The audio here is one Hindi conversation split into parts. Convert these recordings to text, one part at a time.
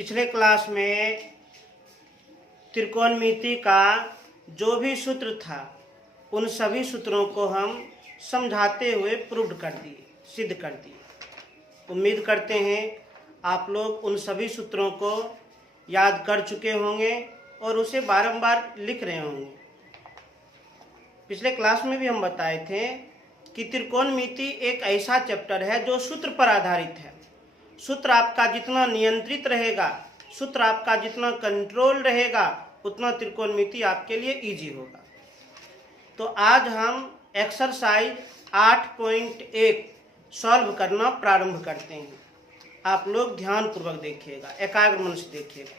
पिछले क्लास में त्रिकोणमिति का जो भी सूत्र था उन सभी सूत्रों को हम समझाते हुए प्रूव कर दिए, सिद्ध कर दिए। उम्मीद करते हैं आप लोग उन सभी सूत्रों को याद कर चुके होंगे और उसे बारंबार लिख रहे होंगे। पिछले क्लास में भी हम बताए थे कि त्रिकोणमिति एक ऐसा चैप्टर है जो सूत्र पर आधारित है। सूत्र आपका जितना नियंत्रित रहेगा, सूत्र आपका जितना कंट्रोल रहेगा, उतना त्रिकोणमिति आपके लिए इजी होगा। तो आज हम एक्सरसाइज 8.1 सॉल्व करना प्रारंभ करते हैं। आप लोग ध्यानपूर्वक देखिएगा, एकाग्र मन से देखिएगा।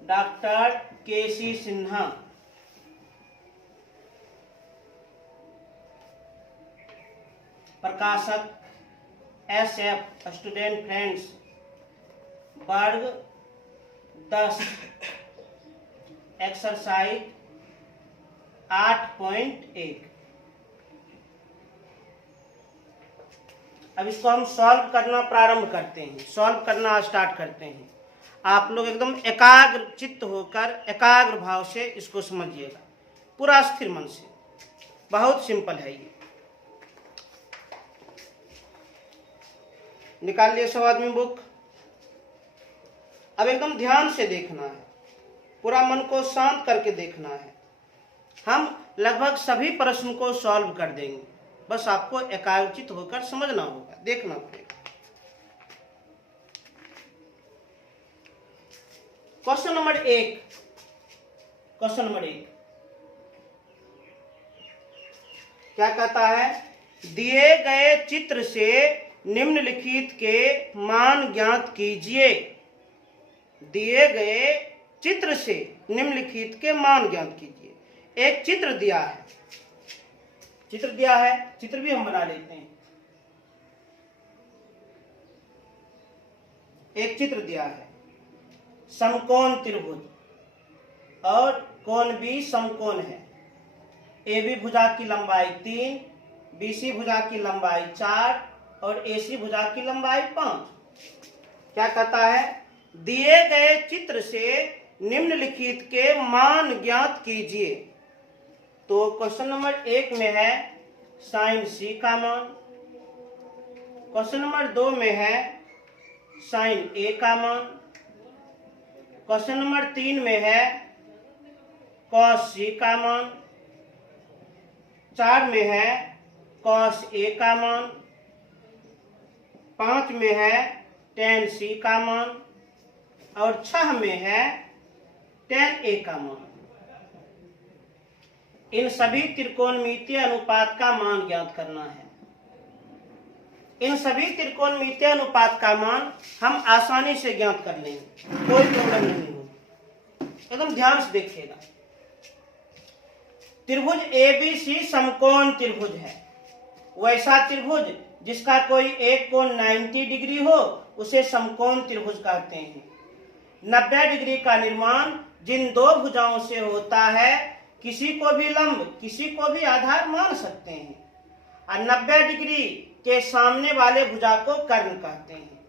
डॉक्टर केसी सिन्हा, प्रकाशक SF स्टूडेंट फ्रेंड्स, वर्ग 10, एक्सरसाइज 8.1। अब इसको हम सॉल्व करना प्रारंभ करते हैं, सॉल्व करना स्टार्ट करते हैं। आप लोग एकदम एकाग्र चित्त होकर एकाग्र भाव से इसको समझिएगा, पूरा स्थिर मन से। बहुत सिंपल है ये। निकाल लिए सब आदमी बुक। अब एकदम ध्यान से देखना है, पूरा मन को शांत करके देखना है। हम लगभग सभी प्रश्न को सॉल्व कर देंगे, बस आपको एकाग्रचित होकर समझना होगा, देखना पड़ेगा। क्वेश्चन नंबर 1, क्वेश्चन नंबर 1 क्या कहता है? दिए गए चित्र से निम्नलिखित के मान ज्ञात कीजिए। दिए गए चित्र से निम्नलिखित के मान ज्ञात कीजिए। एक चित्र दिया है, चित्र दिया है, चित्र भी हम बना लेते हैं। एक चित्र दिया है, समकोण त्रिभुज और कोण भी समकोण है। AB भुजा की लंबाई 3, BC भुजा की लंबाई 4 और AC भुजा की लंबाई 5। क्या कहता है? दिए गए चित्र से निम्नलिखित के मान ज्ञात कीजिए। तो क्वेश्चन नंबर 1 में है साइन C का मान, क्वेश्चन नंबर 2 में है साइन A का मान, क्वेश्चन नंबर 3 में है कॉस C का मान, 4 में है कॉस A का मान, 5 में है tan C का मान और 6 में है tan A का मान। इन सभी त्रिकोणमितीय अनुपात का मान ज्ञात करना है। इन सभी त्रिकोणमितीय अनुपात का मान हम आसानी से ज्ञात कर लेंगे, कोई प्रॉब्लम नहीं होगी। एकदम ध्यान से देखिएगा। त्रिभुज ABC समकोण त्रिभुज है। वैसा त्रिभुज जिसका कोई एक कोण 90 डिग्री हो उसे समकोण त्रिभुज कहते हैं। 90 डिग्री का निर्माण जिन दो भुजाओं से होता है, किसी को भी लंब किसी को भी आधार मान सकते हैं, और 90 डिग्री के सामने वाले भुजा को कर्ण कहते हैं।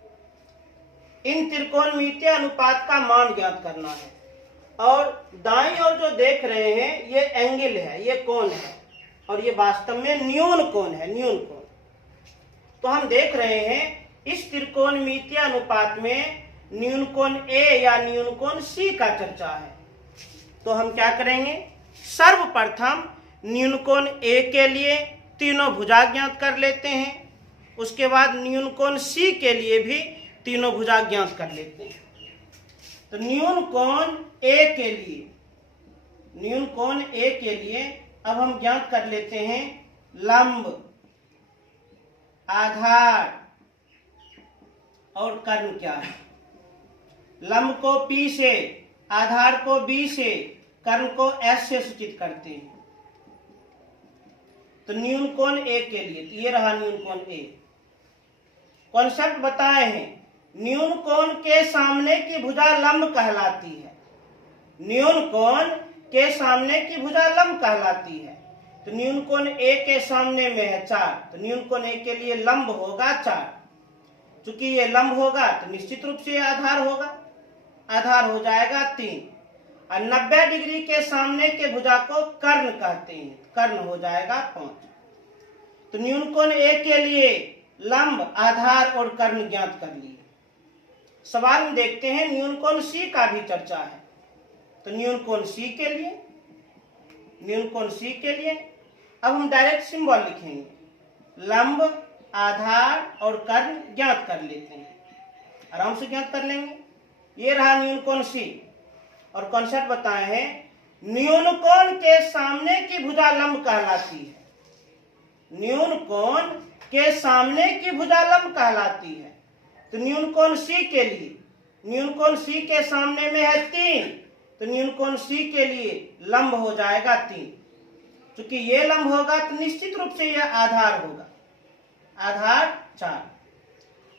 इन त्रिकोणमितीय अनुपात का मान ज्ञात करना है। और दाईं ओर जो देख रहे हैं ये एंगल है, ये कोण है, और ये वास्तव में न्यून कोण है, न्यून कोण। तो हम देख रहे हैं इस त्रिकोणमितीय अनुपात में न्यून कोण A या न्यून कोण C का चर्चा है। तो हम क्या करेंगे? सर्वप्रथम न्यून कोण A के लिए तीनों भुजा ज्ञात कर लेते हैं, उसके बाद न्यून कोण C के लिए भी तीनों भुजा ज्ञात कर लेते हैं। तो न्यून कोण A के लिए, न्यून कोण A के लिए अब हम ज्ञात कर लेते हैं लंब, आधार और कर्ण क्या है। लंब को P से, आधार को B से, कर्ण को S से सूचित करते हैं। तो न्यून कोण A के लिए तो ये रहा न्यून कोण A। कॉन्सेप्ट बताए हैं, न्यून कोण के सामने की भुजा लंब कहलाती है। न्यून कोण के सामने की भुजा लंब कहलाती है। तो न्यून कोण ए के सामने में है 4, तो न्यून कोण ए के लिए लंब होगा 4। चूंकि ये लंब होगा तो निश्चित रूप से आधार होगा, आधार हो जाएगा 3। और 90 डिग्री के सामने के भुजा को कर्ण कहते हैं, कर्ण हो जाएगा 5। तो न्यून कोण ए के लिए लंब, आधार और कर्ण ज्ञात कर लिए। सवाल में देखते हैं न्यून कोण सी का भी चर्चा है। तो न्यून कोण सी के लिए, न्यून कोण सी के लिए अब हम डायरेक्ट सिंबल लिखेंगे, लंब, आधार और कर्ण ज्ञात कर लेते हैं, आराम से ज्ञात कर लेंगे। ये रहा न्यून कोण सी, और कॉन्सेप्ट बताए हैं न्यून कोण के सामने की भुजा लंब कहलाती है। न्यून कोण के सामने की भुजा लंब कहलाती है। तो न्यून कोण सी के लिए, न्यून कोण सी के सामने में है 3, तो न्यून कोण सी के लिए लंब हो जाएगा 3। क्योंकि ये लंब होगा तो निश्चित रूप से यह आधार होगा, आधार 4।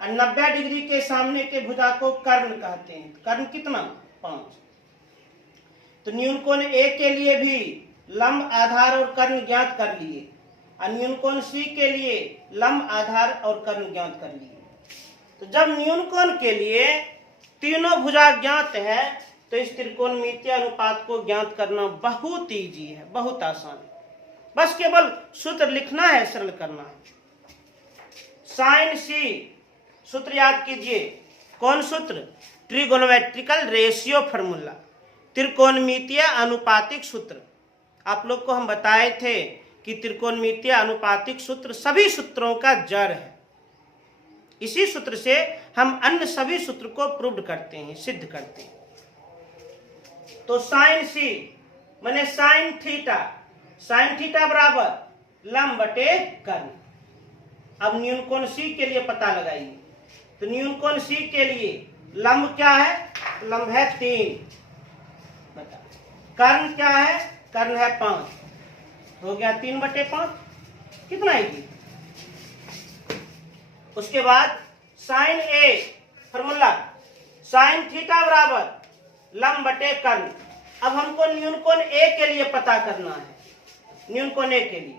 और 90 डिग्री के सामने के भुजा को कर्ण कहते हैं। कर्ण कितना? 5। तो न्यून कोण ए के लिए भी लंब, आधार और कर्ण ज्ञात कर लिए, और न्यून कोण सी के लिए लंब, आधार और कर्ण ज्ञात कर लिए। तो जब न्यून कोण के लिए तीनों भुजा ज्ञात है तो इस त्रिकोणमितीय अनुपात को ज्ञात करना बहुत इजी है, बहुत आसान है। बस केवल सूत्र लिखना है, सरल करना है। साइन सी सूत्र याद कीजिए। कौन सूत्र? ट्रिगोनोमेट्रिकल रेशियो फार्मूला, त्रिकोणमितीय अनुपातिक सूत्र। आप लोग को हम बताए थे कि त्रिकोणमितीय अनुपातिक सूत्र सभी सूत्रों का जड़ है। इसी सूत्र से हम अन्य सभी सूत्र को प्रूव करते हैं, सिद्ध करते हैं। तो साइन सी माने साइन थीटा, साइन थीटा बराबर लंब बटे कर्ण। अब न्यून कोण सी के लिए पता लगाइए। तो न्यून कोण सी के लिए लंब क्या है? लंब है 3, बता। कर्ण क्या है? कर्ण है 5, हो गया 3 बटे 5। कितना है? उसके बाद sign a formula, sine theta बराबर लंब बटे कर्ण। अब हमको न्यून कोण ए के लिए पता करना है। न्यून कोण ए के लिए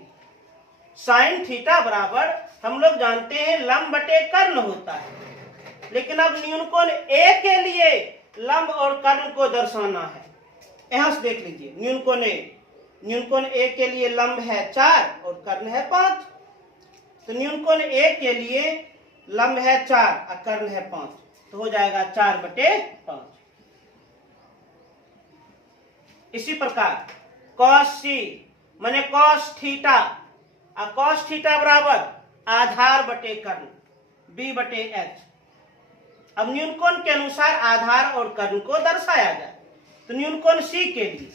साइन थीटा बराबर हम लोग जानते हैं लंब बटे कर्ण होता है, लेकिन अब न्यून कोण ए के लिए लंब और कर्ण को दर्शाना है। यहां से देख लीजिए न्यून कोण ए, न्यून कोण ए के लिए लंब है 4 और कर्ण है 5। तो न्यून कोण ए के लिए लंब है 4 और कर्ण है 5, तो हो जाएगा 4 बटे 5। इसी प्रकार cos सी माने cos थीटा, और cos थीटा बराबर आधार बटे कर्ण, b बटे h। अब न्यून कोण के अनुसार आधार और कर्ण को दर्शाया जाए। तो न्यून कोण सी के लिए,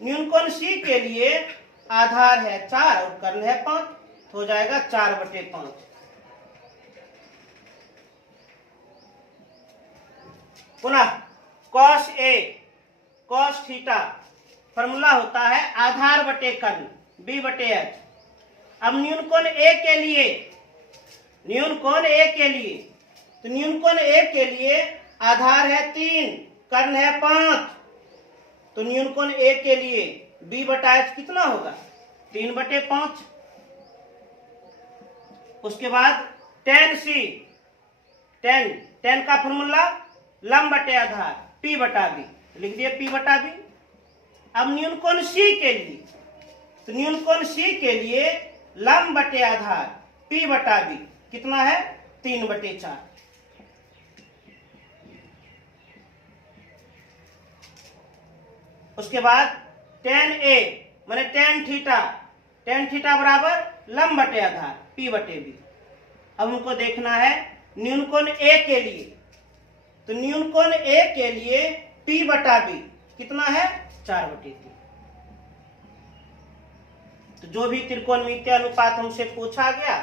न्यून कोण सी के लिए आधार है 4 और कर्ण है 5, तो हो जाएगा 4 बटे 5। पुनः cos ए, cos थीटा फॉर्मूला होता है आधार बटे कर्ण, b बटे h। अब न्यून कोण ए के लिए, न्यून कोण ए के लिए, तो न्यून कोण ए के लिए आधार है 3, कर्ण है 5, तो न्यून कोण ए के लिए b बटा h कितना होगा? 3 बटे 5। उसके बाद tan सी, tan का फॉर्मूला लंब बटे आधार p बटा b, लिख दिए p बटा b। अब न्यून कोण सी के लिए, तो न्यून कोण सी के लिए लंब बटे आधार p बटा b कितना है? 3 बटे 4। उसके बाद tan a माने tan थीटा बराबर लंब बटे आधार p बटे b। अब हमको देखना है न्यून कोण a के लिए, तो न्यून कोण a के लिए p बटा b कितना है? 4 बटे 3। तो जो भी त्रिकोणमितीय अनुपात हमसे पूछा गया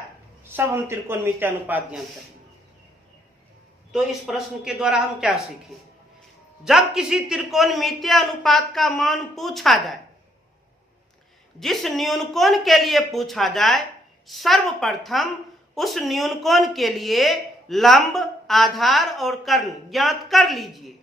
सब हम त्रिकोणमितीय अनुपात ज्ञान करेंगे। तो इस प्रश्न के द्वारा हम क्या सीखें? जब किसी त्रिकोणमितीय अनुपात का मान पूछा जाए, जिस न्यून कोण के लिए पूछा जाए, सर्वप्रथम उस न्यून कोण के लिए लंब, आधार और कर्ण ज्ञात कर लीजिए।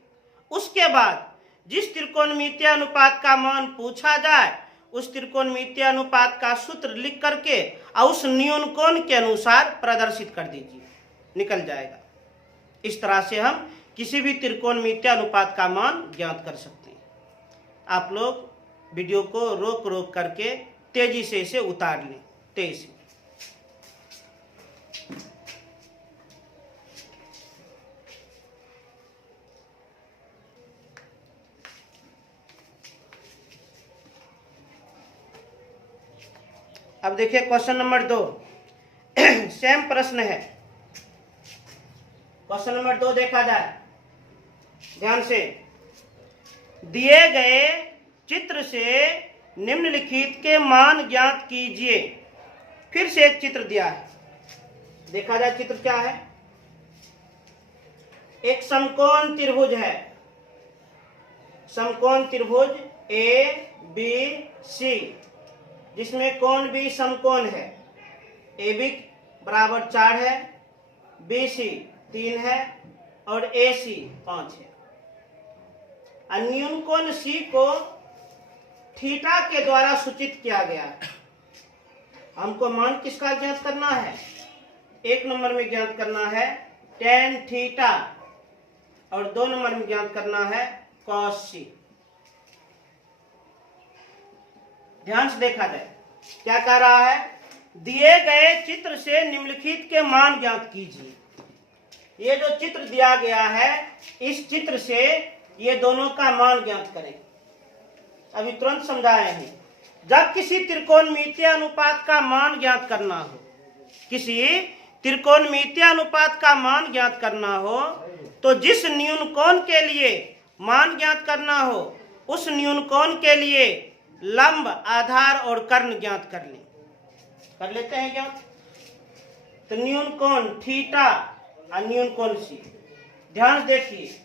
उसके बाद जिस त्रिकोणमितीय अनुपात का मान पूछा जाए उस त्रिकोणमितीय अनुपात का सूत्र लिख करके और उस न्यून कोण के अनुसार प्रदर्शित कर दीजिए, निकल जाएगा। इस तरह से हम किसी भी त्रिकोणमितीय अनुपात का मान ज्ञात कर सकते हैं। आप लोग वीडियो को रोक रोक करके तेजी से इसे उतार लें, तेजी से। अब देखिए क्वेश्चन नंबर 2, सेम प्रश्न है। क्वेश्चन नंबर 2 देखा जाए ध्यान से। दिए गए चित्र से निम्नलिखित के मान ज्ञात कीजिए। फिर से एक चित्र दिया है, देखा जाए चित्र क्या है। एक समकोण त्रिभुज है, समकोण त्रिभुज ABC, जिसमें कोण भी समकोण है। AB बराबर 4 है, BC 3 है और AC 5 है। न्यून कोण C को थीटा के द्वारा सूचित किया गया है। हमको मान किसका ज्ञात करना है? एक नंबर में ज्ञात करना है tan थीटा और 2 नंबर में ज्ञात करना है cos C। ध्यान से देखा जाए क्या कह रहा है, दिए गए चित्र से निम्नलिखित के मान ज्ञात कीजिए। ये जो चित्र दिया गया है, इस चित्र से ये दोनों का मान ज्ञात करें। अभी तुरंत समझाए हैं। जब किसी त्रिकोणमितीय अनुपात का मान ज्ञात करना हो, किसी त्रिकोणमितीय अनुपात का मान ज्ञात करना हो, तो जिस न्यून कोण के लिए मान ज्ञात करना हो, उस न्यून कोण के लिए लंब, आधार और कर्ण ज्ञात कर लें। कर लेते हैं ज्ञात। तो न्यून कोण थीटा और न्यून कोण सी। ध्यान से देखिए,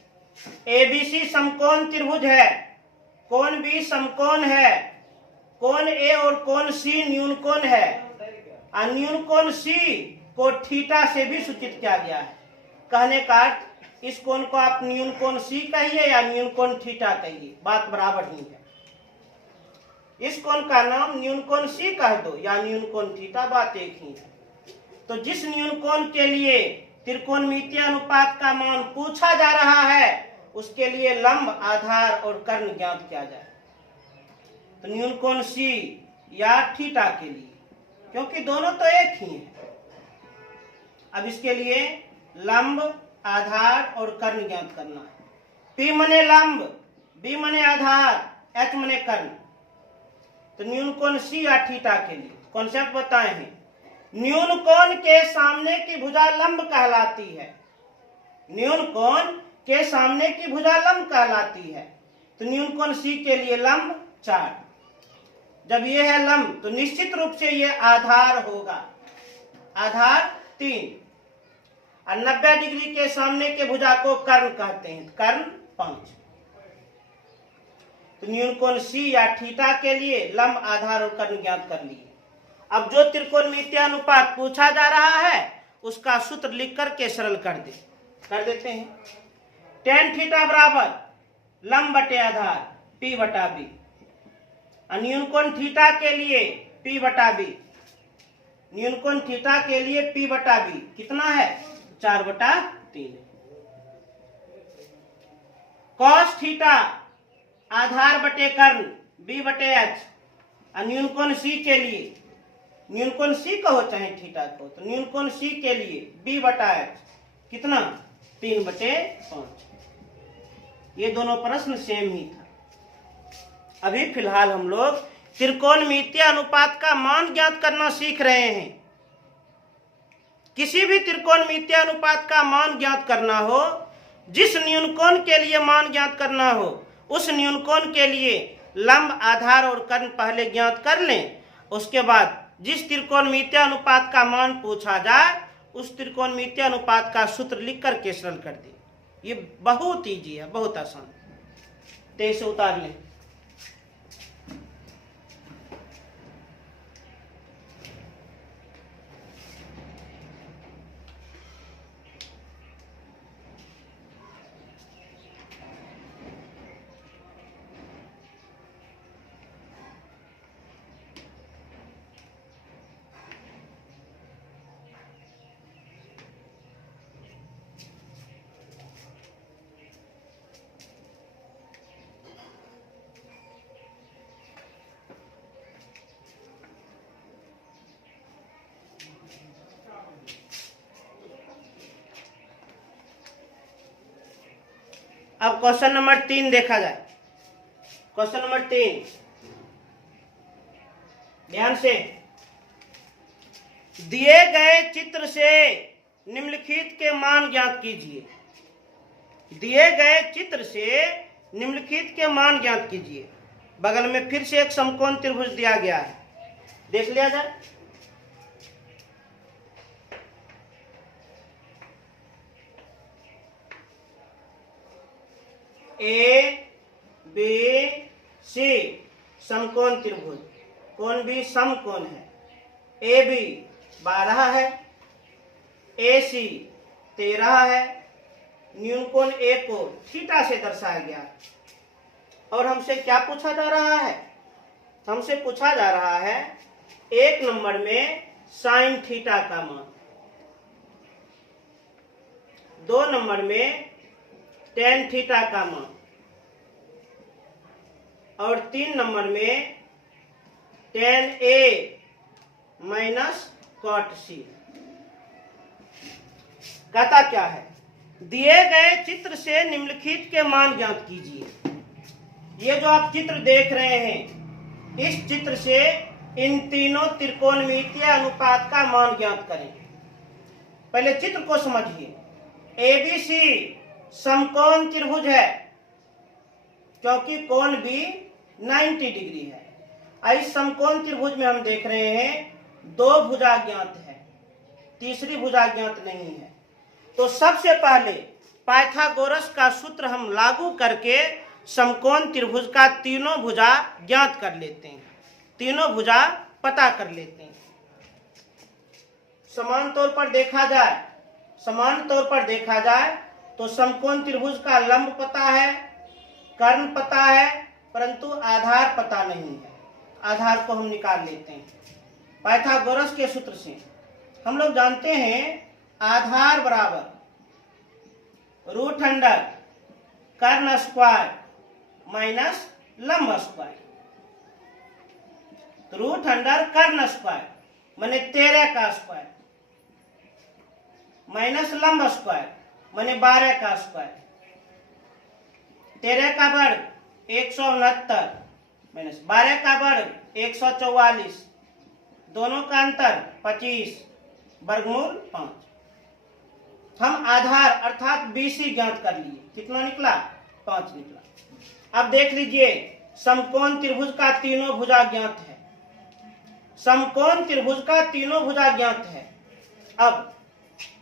ABC समकोण त्रिभुज है, कोण B समकोण है, कोण A और कोण C न्यून कोण है। और न्यून कोण C को थीटा से भी सूचित किया गया है। कहने का अर्थ, इस कोण को आप न्यून कोण C कहिए या न्यून कोण थीटा कहिए, बात बराबर ही है। इस कोण का नाम न्यून कोण C कह दो या न्यून कोण थीटा, बात एक ही है। तो जिस न्यून कोण के लिए त्रिकोणमितीय अनुपात का मान पूछा जा रहा है, उसके लिए लंब, आधार और कर्ण ज्ञात किया जाए। तो न्यून कोण C या थीटा के लिए, क्योंकि दोनों तो एक ही हैं। अब इसके लिए लंब, आधार और कर्ण ज्ञात करना है। P मने लंब, B मने आधार, H मने कर्ण। तो न्यून कोण C या थीटा के लिए कॉन्सेप्ट बताए हैं। न्यून कोण के सामने की भुजा लंब कहलाती है। न्यून कोण के सामने की भुजा लंब कहलाती है। तो न्यून कोण C के लिए लंब 4। जब ये है लंब, तो निश्चित रूप से ये आधार होगा, आधार 3। और 90 डिग्री के सामने के भुजा को कर्ण कहते हैं, कर्ण 5। तो न्यून कोण C या थीटा के लिए लंब, आधार और कर्ण ज्ञात कर लिए। अब जो त्रिकोणमितीय अनुपात पूछा जा रहा है, उसका सूत्र लिख करके सरल कर देते हैं। tan थीटा बराबर लंब बटे आधार P बटा B। न्यून कोण थीटा के लिए P बटा B, न्यून कोण थीटा के लिए P बटा B कितना है? 4 बटा 3। cos थीटा आधार बटे कर्ण B बटे H। न्यून कोण C के लिए, न्यून कोण C कहो चाहे थीटा को, तो न्यून कोण C के लिए B बटा H कितना? 3 बटे 5। ये दोनों प्रश्न सेम ही था। अभी फिलहाल हम लोग त्रिकोणमितीय अनुपात का मान ज्ञात करना सीख रहे हैं। किसी भी त्रिकोणमितीय अनुपात का मान ज्ञात करना हो, जिस न्यून कोण के लिए मान ज्ञात करना हो, उस न्यून कोण के लिए लंब, आधार और कर्ण पहले ज्ञात कर लें। उसके बाद जिस त्रिकोणमितीय अनुपात का मान पूछा जाए, उस त्रिकोणमितीय अनुपात का सूत्र लिख करके सरल कर दें। ये बहुत ईजी है, बहुत आसान। तो इसे उतार लें। अब क्वेश्चन नंबर 3 देखा जाए। क्वेश्चन नंबर 3, ध्यान से, दिए गए चित्र से निम्नलिखित के मान ज्ञात कीजिए। दिए गए चित्र से निम्नलिखित के मान ज्ञात कीजिए। बगल में फिर से एक समकोण त्रिभुज दिया गया है, देख लिया जाए। ए बी सी समकोण त्रिभुज, कोण भी समकोण है। ए बी 12 है, ए सी 13 है। न्यून कोण ए को थीटा से दर्शाया गया। और हमसे क्या पूछा जा रहा है? हमसे पूछा जा रहा है 1 नंबर में साइन थीटा का मान, 2 नंबर में टेन थीटा का मान, और 3 नंबर में टेन ए माइनस कॉट सी। कहता क्या है? दिए गए चित्र से निम्नलिखित के मान ज्ञात कीजिए। ये जो आप चित्र देख रहे हैं, इस चित्र से इन तीनों त्रिकोणमितीय अनुपात का मान ज्ञात करें। पहले चित्र को समझिए। एबीसी समकोण त्रिभुज है, क्योंकि कोण भी 90 डिग्री है। इस समकोण त्रिभुज में हम देख रहे हैं 2 भुजा ज्ञात है, तीसरी भुजा ज्ञात नहीं है। तो सबसे पहले पाइथागोरस का सूत्र हम लागू करके समकोण त्रिभुज का तीनों भुजा ज्ञात कर लेते हैं, तीनों भुजा पता कर लेते हैं। समान तौर पर देखा जाए तो समकोण त्रिभुज का लंब पता है, कर्ण पता है, परंतु आधार पता नहीं है। आधार को हम निकाल लेते हैं पाइथागोरस के सूत्र से। हम लोग जानते हैं आधार बराबर √अंडर कर्ण स्क्वायर माइनस लंब स्क्वायर। √अंडर कर्ण स्क्वायर माने 13 का स्क्वायर माइनस लंब स्क्वायर माने 12 का स्क्वायर। 13 का वर्ग 169 माइनस 12 का वर्ग 144, दोनों का अंतर 25, वर्गमूल 5। हम आधार अर्थात बीसी ज्ञात कर लिए। कितना निकला? 5 निकला। अब देख लीजिए, समकोण त्रिभुज का तीनों भुजा ज्ञात है। समकोण त्रिभुज का तीनों भुजा ज्ञात है। अब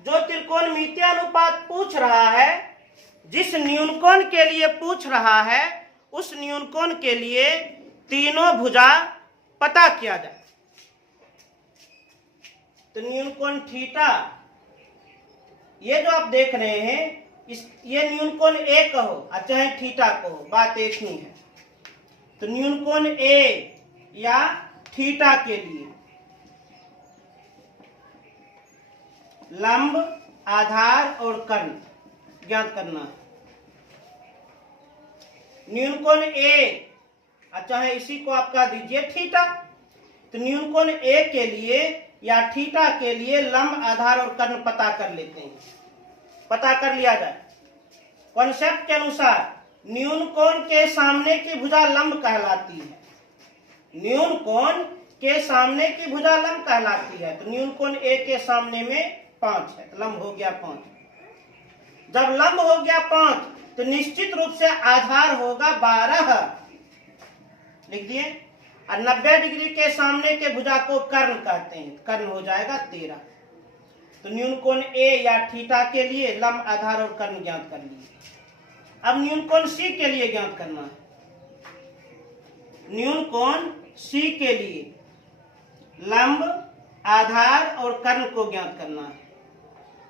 जो त्रिकोणमितीय अनुपात पूछ रहा है, जिस न्यूनकोण के लिए पूछ रहा है, उस न्यूनकोण के लिए तीनों भुजा पता किया जाए। तो न्यूनकोण थीटा, ये जो आप देख रहे हैं, ये न्यूनकोण ए कहो चाहे थीटा कहो, बात एक ही है। तो न्यूनकोण ए या थीटा के लिए लंब, आधार और कर्ण ज्ञात करना है। न्यूनकोण ए चाहे इसी को आप कह दीजिए थीटा। तो न्यूनकोण ए के लिए या थीटा के लिए लंब, आधार और कर्ण पता कर लेते हैं। पता कर लिया जाए। कॉन्सेप्ट के अनुसार न्यूनकोण के सामने की भुजा लंब कहलाती है। न्यूनकोण के सामने की भुजा लंब कहलाती है। तो न्यूनकोण ए के सामने में 5 है, तो लंब हो गया 5। जब लंब हो गया 5 तो निश्चित रूप से आधार होगा 12, लिख दिए। और 90 डिग्री के सामने के भुजा को कर्ण कहते हैं, कर्ण हो जाएगा 13। तो न्यूनकोण ए या थीटा के लिए लंब, आधार और कर्ण ज्ञात कर लिए। अब न्यूनकोण सी के लिए ज्ञात करना है। न्यूनकोण सी के लिए लंब, आधार और कर्ण को ज्ञात करना है।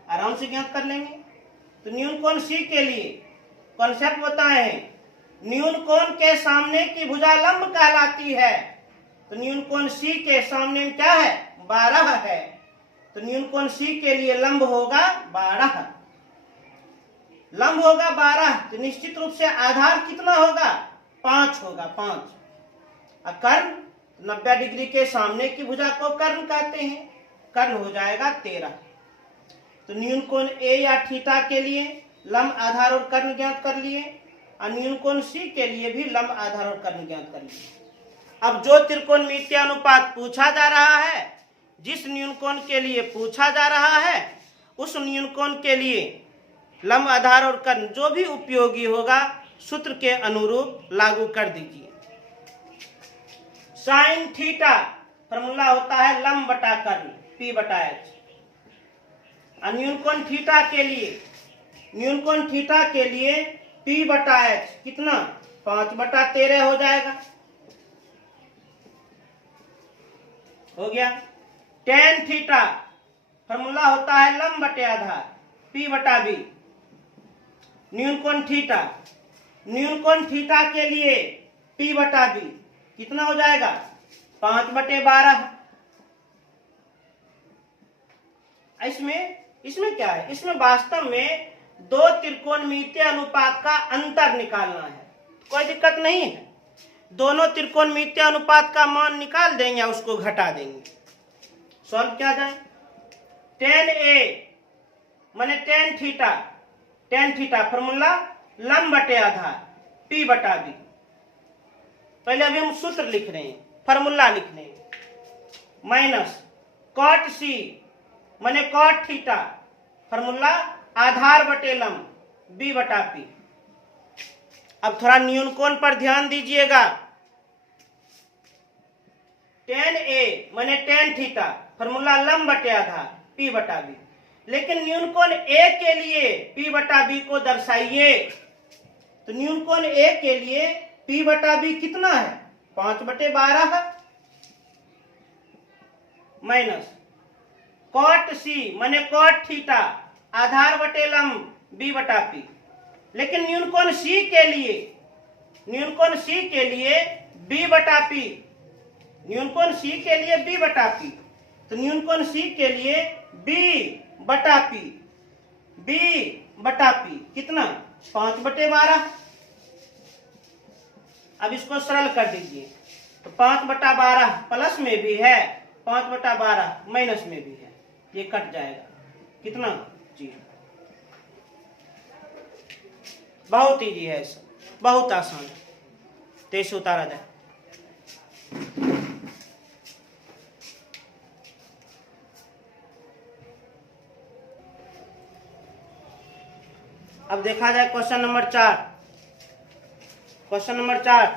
आराम से ज्ञात कर लेंगे। तो न्यूनकोण सी के लिए कॉन्सेप्ट बताए हैं, न्यूनकोण के सामने की भुजा लंब कहलाती है। तो न्यूनकोण सी के सामने में क्या है? 12 है। तो न्यूनकोण सी के लिए लंब होगा 12। लंब होगा 12, तो निश्चित रूप से आधार कितना होगा? 5 होगा, 5। और कर्ण 90 डिग्री के सामने की भुजा को कर्ण कहते हैं, कर्ण हो जाएगा 13। तो न्यूनकोण ए या थीटा के लिए लंब, आधार और कर्ण ज्ञात कर लिए। और न्यूनकोण सी के लिए भी लंब, आधार और कर्ण ज्ञात कर लिए। अब जो त्रिकोणमितीय अनुपात पूछा जा रहा है, जिस न्यूनकोण के लिए पूछा जा रहा है, उस न्यूनकोण के लिए लंब, आधार और कर्ण जो भी उपयोगी होगा सूत्र के अनुरूप लागू कर दीजिए। साइन थीटा फॉर्मूला होता है लंब बटा कर्ण P बटा H। न्यूनकोण थीटा के लिए P बटा H कितना 5/13 हो जाएगा, हो गया। tan थीटा फॉर्मूला होता है लंब बटे आधार P बटा B। न्यूनकोण थीटा के लिए P बटा B कितना हो जाएगा 5/12। इसमें क्या है, इसमें वास्तव में दो त्रिकोणमितीय अनुपात का अंतर निकालना है, कोई दिक्कत नहीं है। दोनों त्रिकोणमितीय अनुपात का मान निकाल देंगे, उसको घटा देंगे, सॉल्व किया जाए। tan A माने tan थीटा फॉर्मूला लंब बटे आधार P बटा B। पहले अभी हम सूत्र लिख रहे हैं, फॉर्मूला लिख रहे हैं, माइनस cot C माने cot थीटा फॉर्मूला आधार बटे लंब B बटा P। अब थोड़ा न्यूनकोण पर ध्यान दीजिएगा। tan A माने tan थीटा फॉर्मूला लंब बटे आधार P बटा B, लेकिन न्यूनकोण A के लिए P बटा B को दर्शाइए। तो न्यूनकोण A के लिए P बटा B कितना है 5/12 है, माइनस cot C माने cot थीटा आधार बटे लंब B बटा P, लेकिन न्यूनकोण C के लिए B बटा P, न्यूनकोण C के लिए B बटा P, तो न्यूनकोण C के लिए B बटा P कितना 5/12। अब इसको सरल कर दीजिए, तो 5/12 प्लस में भी है, 5/12 माइनस में भी है, ये कट जाएगा, कितना 0। बहुत इजी है, बहुत आसान है, तो इसे उतारा जाए। अब देखा जाए क्वेश्चन नंबर 4। क्वेश्चन नंबर 4,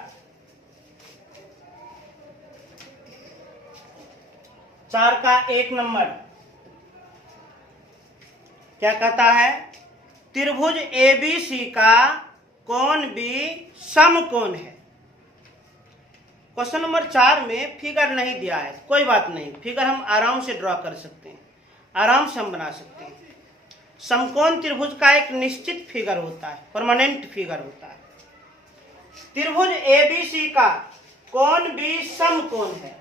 4 का 1 नंबर क्या कहता है, त्रिभुज ABC का कोण B समकोण है। क्वेश्चन नंबर 4 में फिगर नहीं दिया है, कोई बात नहीं, फिगर हम आराम से ड्रॉ कर सकते हैं, आराम से हम बना सकते हैं। समकोण त्रिभुज का एक निश्चित फिगर होता है, परमानेंट फिगर होता है। त्रिभुज ABC का कोण B समकोण है,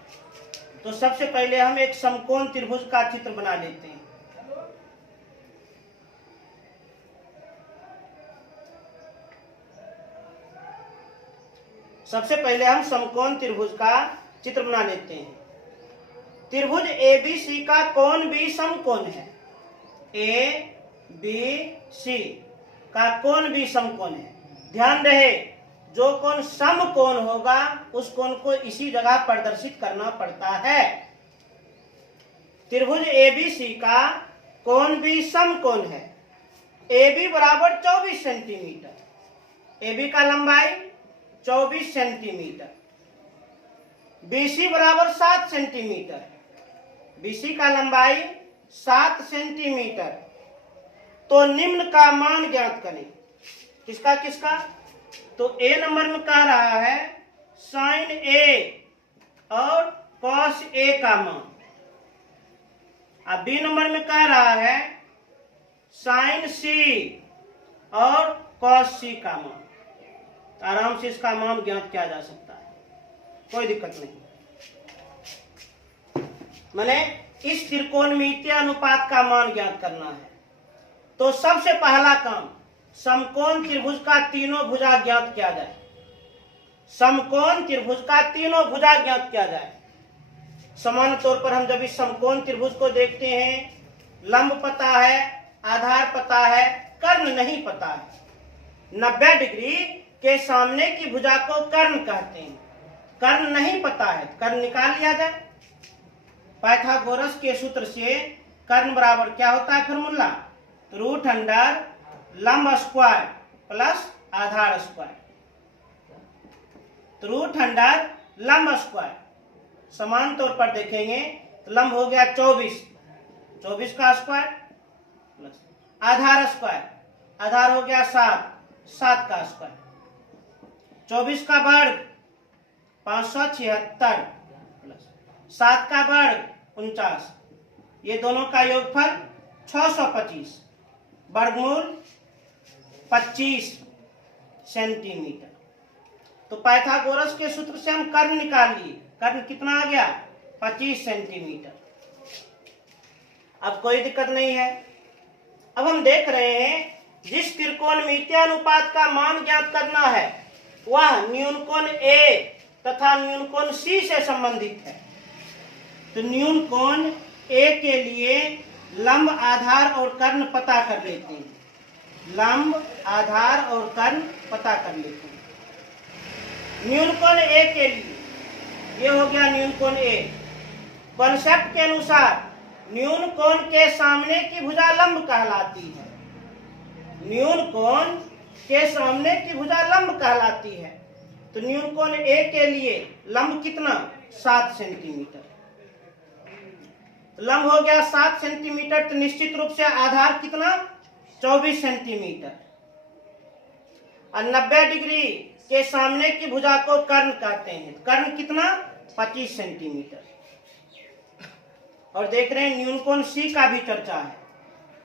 तो सबसे पहले हम एक समकोण त्रिभुज का चित्र बना लेते हैं। सबसे पहले हम समकोण त्रिभुज का चित्र बना लेते हैं। त्रिभुज ABC का कोण B समकोण है, ABC का कोण B समकोण है। ध्यान रहे, जो कोण समकोण होगा उस कोण को इसी जगह प्रदर्शित करना पड़ता है। त्रिभुज ABC का कोण B समकोण है। AB बराबर 24 सेंटीमीटर, AB का लंबाई 24 सेंटीमीटर, BC बराबर 7 सेंटीमीटर, BC का लंबाई 7 सेंटीमीटर। तो निम्न का मान ज्ञात करें, किसका किसका, तो A नंबर में कह रहा है साइन A और कॉस A का मान, अब B नंबर में कह रहा है साइन C और कॉस C का मान। आराम से इसका मान ज्ञात किया जा सकता है, कोई दिक्कत नहीं। मैंने इस त्रिकोणमितीय अनुपात का मान ज्ञात करना है, तो सबसे पहला काम समकोण त्रिभुज का तीनों भुजा ज्ञात किया जाए। समकोण त्रिभुज का तीनों भुजा ज्ञात किया जाए। सामान्य तौर पर हम जब इस समकोण त्रिभुज को देखते हैं, लंब पता है, आधार पता है, कर्ण नहीं पता है। 90 डिग्री के सामने की भुजा को कर्ण कहते हैं। कर्ण नहीं पता है, कर्ण निकाल लिया जाए। पाइथागोरस के सूत्र से कर्ण बराबर क्या होता है फॉर्मूला? रूट अंडर लंब स्क्वायर प्लस आधार स्क्वायर। तो रूट अंडर लंब स्क्वायर समान तौर पर देखेंगे तो लंब हो गया 24, 24 का स्क्वायर प्लस आधार स्क्वायर, आधार हो गया 7, 7 का स्क्वायर, 24 का वर्ग 576 प्लस 7 का वर्ग 49, ये दोनों का योगफल 625, वर्गमूल 25 सेंटीमीटर। तो पाइथागोरस के सूत्र से हम कर्ण निकाल लिए। कर्ण कितना आ गया? 25 सेंटीमीटर। अब कोई दिक्कत नहीं है। अब हम देख रहे हैं जिस त्रिकोणमितीय अनुपात का मान ज्ञात करना है वह न्यूनकोण ए तथा न्यूनकोण सी से संबंधित है। तो न्यूनकोण ए के लिए लंब, आधार और कर्ण पता कर लेते हैं। लंब, आधार और कर्ण पता कर लेते हैं। न्यूनकोण ए के लिए ये हो गया न्यूनकोण ए। कॉन्सेप्ट के अनुसार न्यूनकोण के सामने की भुजा लंब कहलाती है। न्यूनकोण के सामने की भुजा लंब कहलाती है। तो न्यूनकोण ए के लिए लंब कितना? 7 सेंटीमीटर। लंब हो गया 7 सेंटीमीटर। तो निश्चित रूप से आधार कितना? 24 सेंटीमीटर। और 90 डिग्री के सामने की भुजा को कर्ण कहते हैं। कर्ण कितना? 25 सेंटीमीटर। और देख रहे हैं न्यूनकोण सी का भी चर्चा है।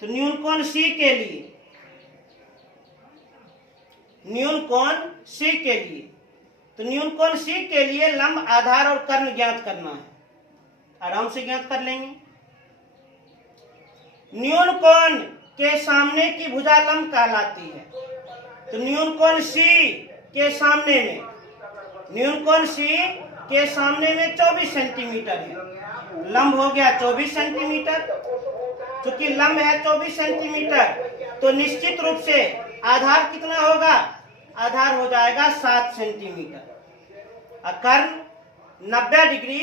तो न्यूनकोण सी के लिए, न्यूनकोण सी के लिए, तो न्यूनकोण सी के लिए लंब, आधार और कर्ण ज्ञात करना है। आराम से ज्ञात कर लेंगे। न्यूनकोण के सामने की भुजा लंब कहलाती है। तो न्यूनकोण सी के सामने में, न्यूनकोण सी के सामने में 24 सेंटीमीटर है। लंब हो गया 24 सेंटीमीटर। चूंकि लंब है 24 सेंटीमीटर तो निश्चित रूप से आधार कितना होगा? आधार हो जाएगा 7 सेंटीमीटर। और कर्ण 90 डिग्री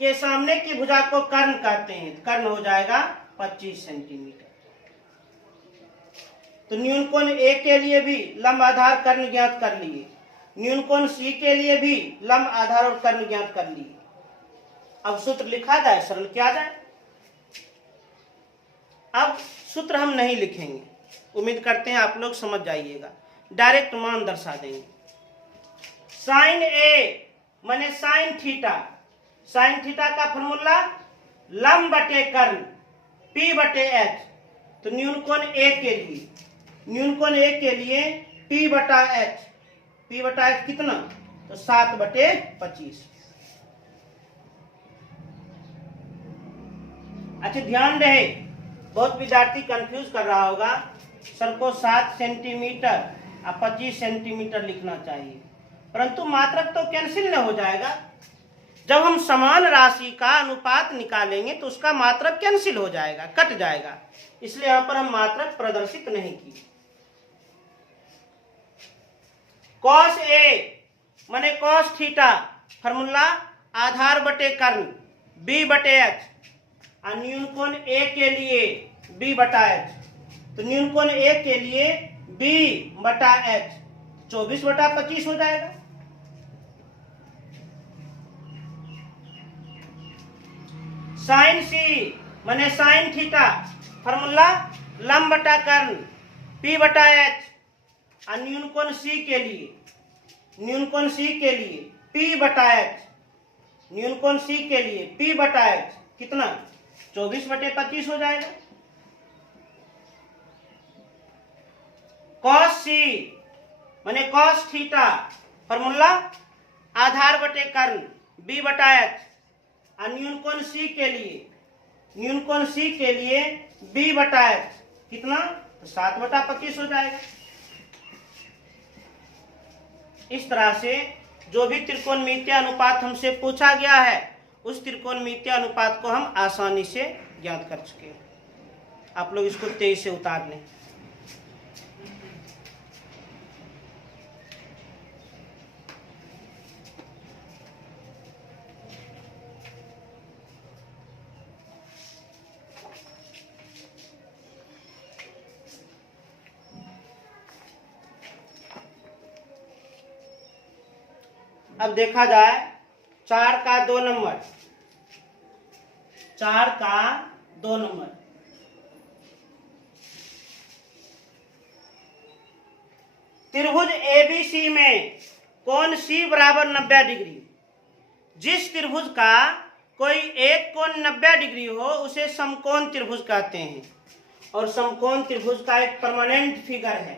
के सामने की भुजा को कर्ण कहते हैं। कर्ण हो जाएगा 25 सेंटीमीटर। तो न्यूनकोण ए के लिए भी लंब, आधार, कर्ण ज्ञात कर लिए। न्यूनकोण सी के लिए भी लंब, आधार और कर्ण ज्ञात कर लिए। अब सूत्र लिखा जाए, सरल किया जाए। अब सूत्र हम नहीं लिखेंगे, उम्मीद करते हैं आप लोग समझ जाइएगा। डायरेक्ट मान दर्शा देंगे। साइन ए माने साइन थीटा। साइन थीटा का फॉर्मूला लंब बटे कर्ण P बटे H। तो न्यूनकोण ए के लिए, न्यूनकोण ए के लिए P बटा H। P बटा H कितना? तो 7 बटे 25। अच्छा ध्यान रहे, बहुत विद्यार्थी कंफ्यूज कर रहा होगा, सर को 7 सेंटीमीटर और 25 सेंटीमीटर लिखना चाहिए, परंतु मात्रक तो कैंसिल न हो जाएगा। जब हम समान राशि का अनुपात निकालेंगे तो उसका मात्रक कैंसिल हो जाएगा, कट जाएगा। इसलिए यहां पर हम मात्रक प्रदर्शित नहीं किए। कॉस ए माने कॉस थीटा, फॉर्मूला आधार बटे कर्ण B बटे H। और न्यूनकोण ए के लिए B बटा H। तो न्यूनकोण ए के लिए B बटा H 24 बटा 25 हो जाएगा। साइन सी माने साइन थीटा, फॉर्मूला लंब बटा कर्ण P बटा H। और न्यूनकोण सी के लिए, न्यूनकोण सी के लिए P बटा H, न्यूनकोण सी के लिए P बटा H कितना? 24 बटे 25 हो जाएगा। कॉस सी माने कॉस थीटा, फॉर्मूला आधार बटे कर्ण B बटा H। और न्यूनकोण सी के लिए, न्यूनकोण सी के लिए B बटा H कितना? तो 7 बटा 25 हो जाएगा। इस तरह से जो भी त्रिकोणमितीय अनुपात हमसे पूछा गया है उस त्रिकोणमितीय अनुपात को हम आसानी से ज्ञात कर चुके हैं। आप लोग इसको तेजी से उतार लें। अब देखा जाए 4 का 2 नंबर, 4 का 2 नंबर। त्रिभुज एबीसी में कोण सी बराबर 90 डिग्री। जिस त्रिभुज का कोई एक कोण 90 डिग्री हो उसे समकोण त्रिभुज कहते हैं। और समकोण त्रिभुज का एक परमानेंट फिगर है,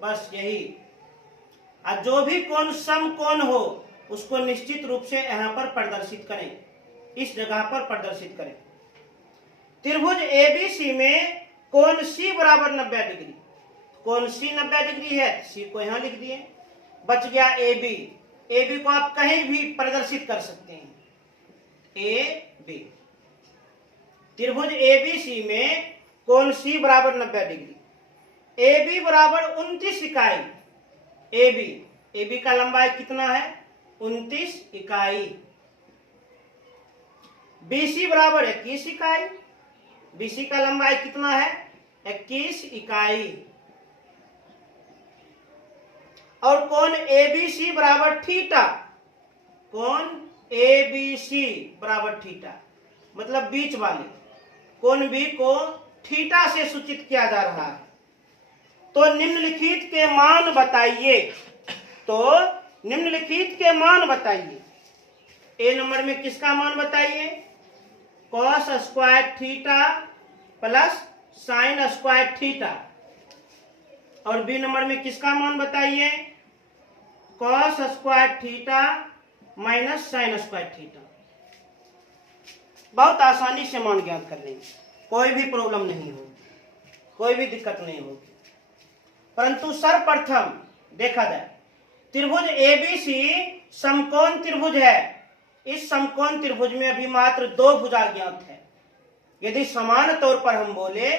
बस यही। और जो भी कोण समकोण हो उसको निश्चित रूप से यहाँ पर प्रदर्शित करें, इस जगह पर प्रदर्शित करें। त्रिभुज एबीसी में कोण सी बराबर 90 डिग्री। कोण सी 90 डिग्री है, सी को यहाँ लिख दिए, बच गया ए बी। ए बी को आप कहीं भी प्रदर्शित कर सकते हैं, ए बी। त्रिभुज एबीसी में कोण सी बराबर 90 डिग्री। ए बी बराबर 29 इकाई। ए बी का लंबाई कितना है? 29 इकाई। बीसी बराबर 21 इकाई। बीसी का लंबाई कितना है? 21 इकाई। और कोण एबीसी बराबर थीटा। कोण एबीसी बराबर थीटा, मतलब बीच वाले कोण बी को थीटा से सूचित किया जा रहा है। तो निम्नलिखित के मान बताइए। निम्नलिखित के मान बताइए। ए नंबर में किसका मान बताइए? Cos square theta plus sine square theta. और बी नंबर में किसका मान बताइए? Cos square theta minus sine square theta. बहुत आसानी से मान ज्ञात कर लेंगे, कोई भी प्रॉब्लम नहीं होगी, कोई भी दिक्कत नहीं होगी। परंतु सर्वप्रथम देखा जाए, त्रिभुज एबीसी समकोण त्रिभुज है। इस समकोण त्रिभुज में अभी मात्र 2 भुजा ज्ञात है। यदि समान तौर पर हम बोले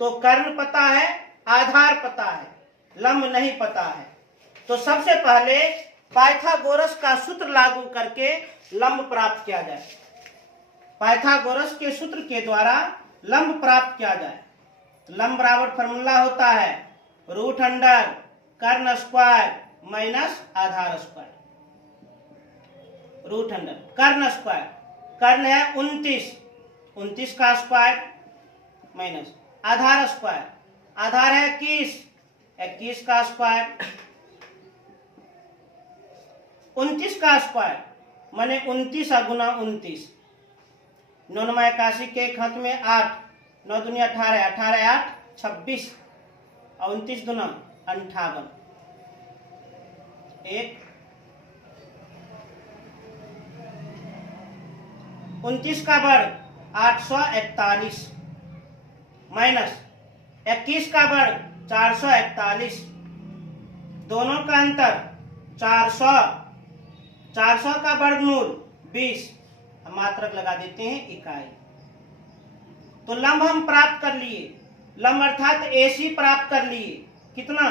तो कर्ण पता है, आधार पता है, लंब नहीं पता है। तो सबसे पहले पाइथागोरस का सूत्र लागू करके लंब प्राप्त किया जाए। पाइथागोरस के सूत्र के द्वारा लंब प्राप्त किया जाए। लंब बराबर फॉर्मूला होता है √अंडर कर्ण स्क्वायर माइनस आधार स्क्वायर। √अंडर कर्ण स्क्वायर, कर्ण है 29 का स्क्वायर माइनस आधार स्क्वायर, आधार है 21 का स्क्वायर। 29 का स्क्वायर माने 29 गुना 29, 9 9 81 के एक हाथ में 8, 9 दूनी 18, 18 8 26 और 29 दूना 58। 29 का वर्ग 841 माइनस 21 का वर्ग 441, दोनों का अंतर 400, 400 का वर्गमूल 20, हम मात्रक लगा देते हैं इकाई। तो लंब हम प्राप्त कर लिए, लंब अर्थात एसी प्राप्त कर लिए। कितना?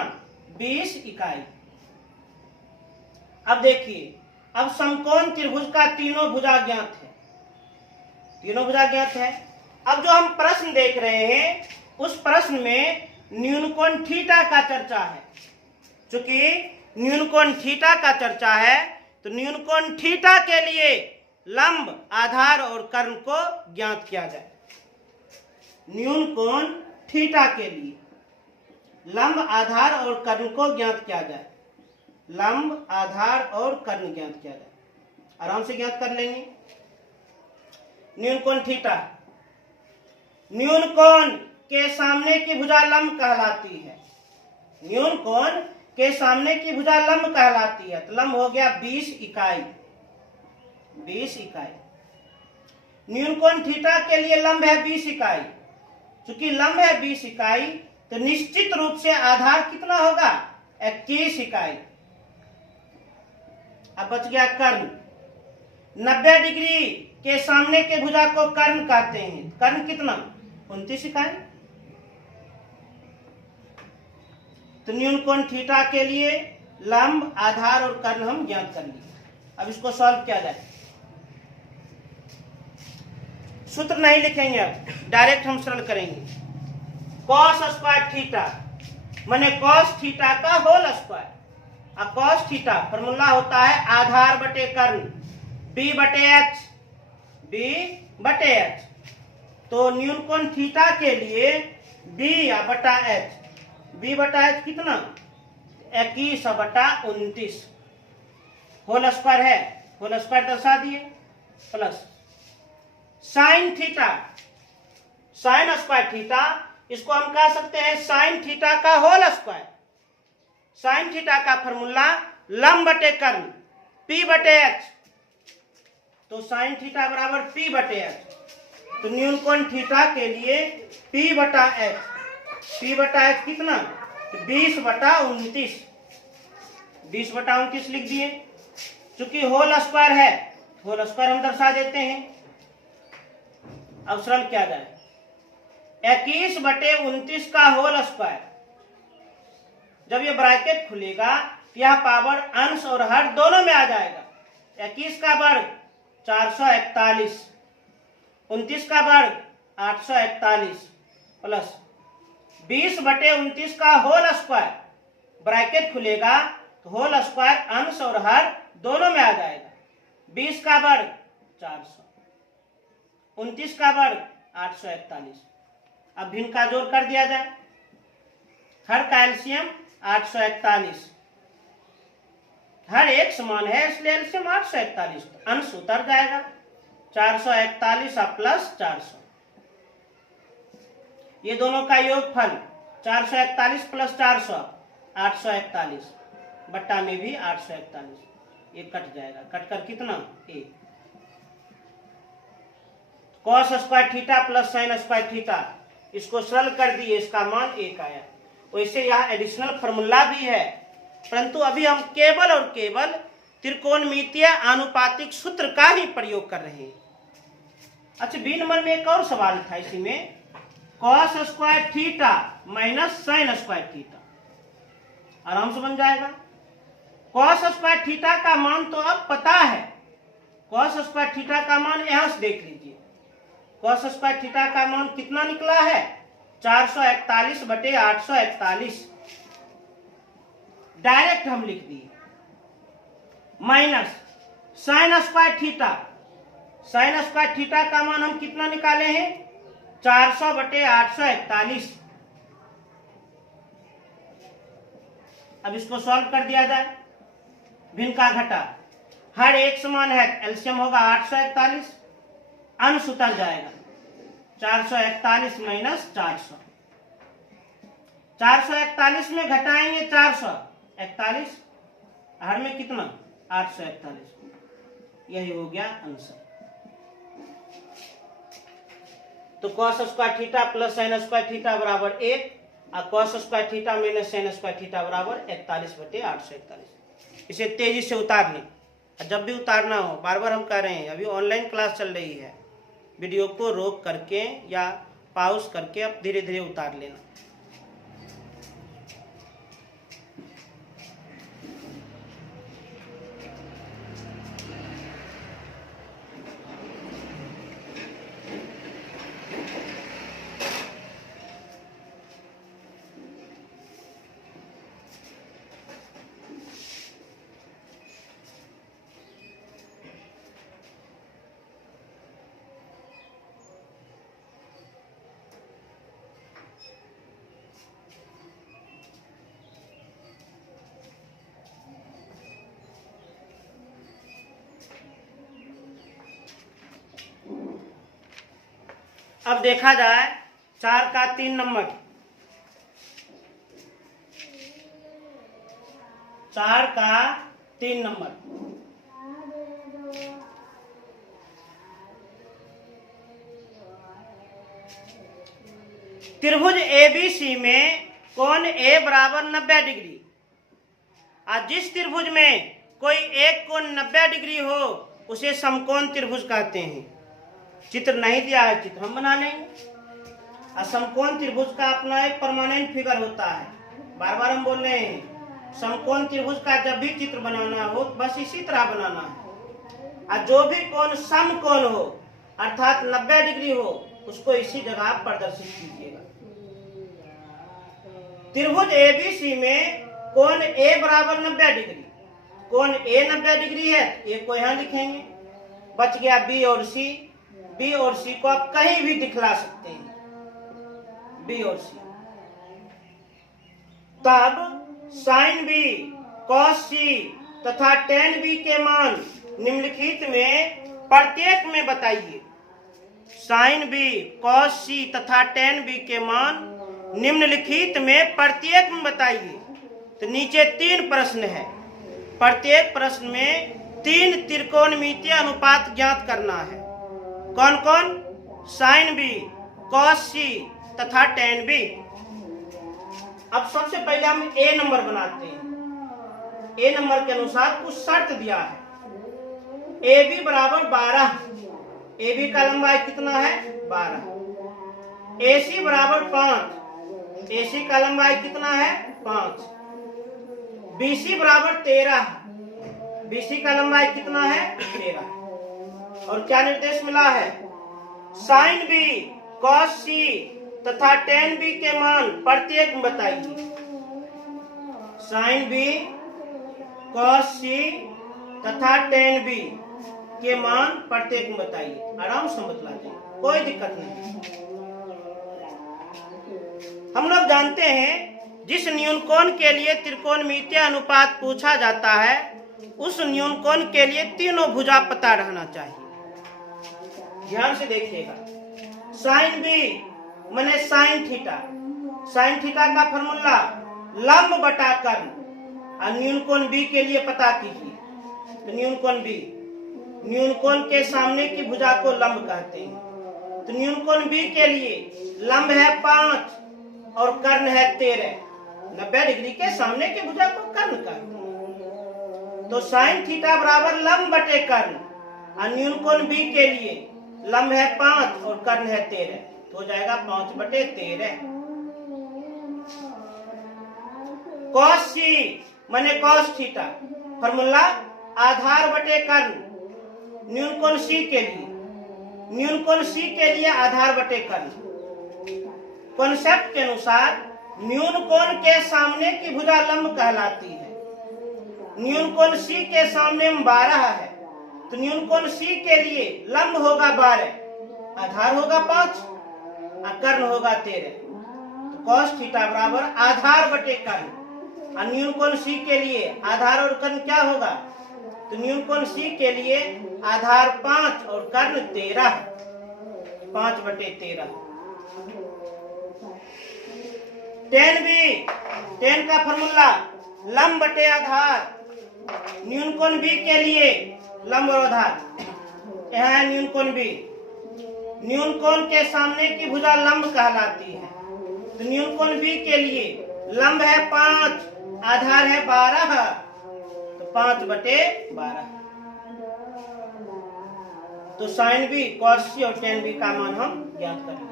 20 इकाई। अब देखिए, अब समकोण त्रिभुज का तीनों भुजा ज्ञात है, तीनों भुजा ज्ञात है। अब जो हम प्रश्न देख रहे हैं उस प्रश्न में न्यून कोण थीटा का चर्चा है। चूंकि न्यून कोण थीटा का चर्चा है तो न्यून कोण थीटा के लिए लंब, आधार और कर्ण को ज्ञात किया जाए। न्यून कोण थीटा के लिए लंब, आधार और कर्ण को ज्ञात किया जाए। लंब, आधार और कर्ण ज्ञात किया जाए, आराम से ज्ञात कर लेंगे। न्यून कोण थीटा, न्यून कोण के सामने की भुजा लंब कहलाती है। न्यून कोण के सामने की भुजा लंब कहलाती है। तो लंब हो गया 20 इकाई, 20 इकाई। न्यून कोण थीटा के लिए लंब है 20 इकाई। चूंकि लंब है 20 इकाई तो निश्चित रूप से आधार कितना होगा? 21 इकाई। अब बच गया कर्ण। 90 डिग्री के सामने के भुजा को कर्ण कहते हैं। कर्ण कितना? 29 इकाई। तो न्यून कोण थीटा के लिए लंब, आधार और कर्ण हम ज्ञात कर लिए। अब इसको सॉल्व किया जाए। सूत्र नहीं लिखेंगे, अब डायरेक्ट हम सरल करेंगे। कॉस स्क्वायर थीटा माने कॉस थीटा का whole square. Cos theta formula होता है आधार बटे कर्ण बी बटे एच। तो न्यून कोण थीटा के लिए बी या बटा एच कितना 21/29 होल स्क्वायर है, होल स्क्वायर दर्शा दिए, प्लस साइन स्क्वायर थीटा, इसको हम कह सकते हैं साइन थीटा का होल स्क्वायर। साइन थीटा का फॉर्मूला लंब बटे कर्ण P बटे एच, तो साइन थीटा बराबर P बटे एच। तो न्यून कोण थीटा के लिए P बटा एच कितना 20/29 लिख दिए। चूंकि होल स्क्वायर है, होल स्क्वायर हम दर्शा देते हैं। अब सरल क्या जाए 21/29 का होल स्क्वायर, जब ये ब्रैकेट खुलेगा यह पावर अंश और हर दोनों में आ जाएगा। 21 का वर्ग 441, 29 का वर्ग 841 प्लस 20/29 का होल स्क्वायर, ब्रैकेट खुलेगा तो होल स्क्वायर अंश और हर दोनों में आ जाएगा। 20 का वर्ग 400, 29 का वर्ग 841। अब भिन्न का जोड़ कर दिया जाए, हर का एलसीएम 841, हर एक समान है इसलिए एलसीएम 841, अंश उतर जाएगा 441 प्लस 400, ये दोनों का योगफल 441 प्लस 400 841, बट्टा में भी 841, ये कट जाएगा, कटकर कितना 1। Cos square theta plus sine square theta, इसको सरल कर दिए, इसका मान 1 आया। वैसे यहाँ एडिशनल फॉर्मूला भी है, परंतु अभी हम केवल और केवल त्रिकोणमितीय आनुपातिक सूत्र का ही प्रयोग कर रहे हैं। अच्छा, बी नंबर में एक और सवाल था, इसी में cos square theta minus sine square theta, आराम से बन जाएगा। कॉस स्क्वायर थीटा का मान तो अब पता है, कॉस स्क्वायर थीटा का मान यहां से देख लीजिए। कॉस स्क्वायर थीटा का मान कितना निकला है 441/841, डायरेक्ट हम लिख दिए, minus sine square theta, sine square theta का मान हम कितना निकाले हैं 400/841। अब इसको सॉल्व कर दिया जाए, भिन्न का घटा, हर एक समान है, एलसीएम होगा 841, अंश उतर जाएगा 441 माइनस 400, 441 में घटाएंगे 441, हर में कितना 841, यही हो गया आंसर। तो cos square theta plus sine square theta बराबर 1 और cos square theta minus sine square theta बराबर 41/841। इसे तेजी से उतार लें, जब भी उतारना हो, बार बार हम कह रहे हैं, अभी ऑनलाइन क्लास चल रही है, वीडियो को रोक करके या पॉज करके अब धीरे धीरे उतार लेना। अब देखा जाए 4 का 3 नंबर, 4 का 3 नंबर, त्रिभुज एबीसी में कोण ए बराबर 90 डिग्री, और जिस त्रिभुज में कोई एक कोण 90 डिग्री हो उसे समकोण त्रिभुज कहते हैं। चित्र नहीं दिया है, चित्र हम बना लेंगे। समकोण त्रिभुज का अपना एक परमानेंट फिगर होता है, बार बार हम बोल रहे हैं, समकोण त्रिभुज का जब भी चित्र बनाना हो बस इसी तरह बनाना है, और जो भी कोण समकोण हो अर्थात 90 डिग्री हो उसको इसी जगह प्रदर्शित कीजिएगा। त्रिभुज एबीसी में कोण ए बराबर 90 डिग्री, कोण ए 90 डिग्री है, ए को यहाँ लिखेंगे। बच गया बी और सी। बी और सी को आप कहीं भी दिखला सकते हैं, बी और सी। तब साइन बी, कॉस सी तथा टेन बी के मान निम्नलिखित में प्रत्येक में बताइए। साइन बी, कॉस सी तथा टेन बी के मान निम्नलिखित में प्रत्येक में बताइए। तो नीचे 3 प्रश्न है, प्रत्येक प्रश्न में 3 त्रिकोणमितीय अनुपात ज्ञात करना है। कौन कौन? साइन बी, कॉस सी तथा टेन बी। अब सबसे पहले हम ए नंबर बनाते हैं। ए नंबर के अनुसार कुछ शर्त दिया है। ए बी बराबर 12, ए बी का लंबाई कितना है? 12। ए सी बराबर 5, ए सी का लंबाई कितना है? 5। बी सी बराबर 13, बी सी का लंबाई कितना है? 13। और क्या निर्देश मिला है? साइन बी, कॉस सी तथा टेन बी के मान प्रत्येक में बताइए। साइन बी, कॉस सी तथा टेन बी के मान प्रत्येक में बताइए। आराम से बतला दें, कोई दिक्कत नहीं। हम लोग जानते हैं जिस न्यूनकोण के लिए त्रिकोणमितीय अनुपात पूछा जाता है उस न्यूनकोण के लिए तीनों भुजा पता रहना चाहिए। ध्यान से देखिएगा। साइन बी माने साइन थीटा, साइन थीटा का फॉर्मूला लंब बटा कर्ण। और न्यूनकोण बी के लिए पता कीजिए। तो न्यूनकोण बी, न्यूनकोण के सामने की भुजा को लंब कहते हैं। तो न्यूनकोण बी के लिए लंब है 5 और कर्ण है 13। 90 डिग्री के सामने की भुजा को कर्ण कहते हैं। तो साइन थीटा बराबर लंब बटे कर्ण। और न्यूनकोण बी के लिए लंब है 5 और कर्ण है 13, तो हो जाएगा 5 बटे 13। कॉस सी माने कॉस थीटा, फॉर्मूला आधार बटे कर्ण। न्यूनकोण सी के लिए, न्यूनकोण सी के लिए आधार बटे कर्ण। कॉन्सेप्ट के अनुसार न्यूनकोण के सामने की भुजा लंब कहलाती है। न्यूनकोण सी के सामने में 12 है, तो न्यूनकोण सी के लिए लंब होगा 12, आधार होगा 5 और कर्ण होगा 13। तो कॉस थीटा बराबर आधार बटे कर्ण। और न्यूनकोण सी के लिए आधार और कर्ण क्या होगा? तो न्यूनकोण सी के लिए आधार 5 और कर्ण 13, 5 बटे 13। टेन बी, टेन का फॉर्मूला लंब बटे आधार। न्यूनकोण बी के लिए लंब और आधार, यहाँ है न्यूनकोण बी। न्यूनकोण के सामने की भुजा लंब कहलाती है। तो न्यूनकोण बी के लिए लंब है 5, आधार है 12, तो 5 बटे 12। तो साइन बी, कॉस सी और टेन बी का मान हम ज्ञात कर लेंगे।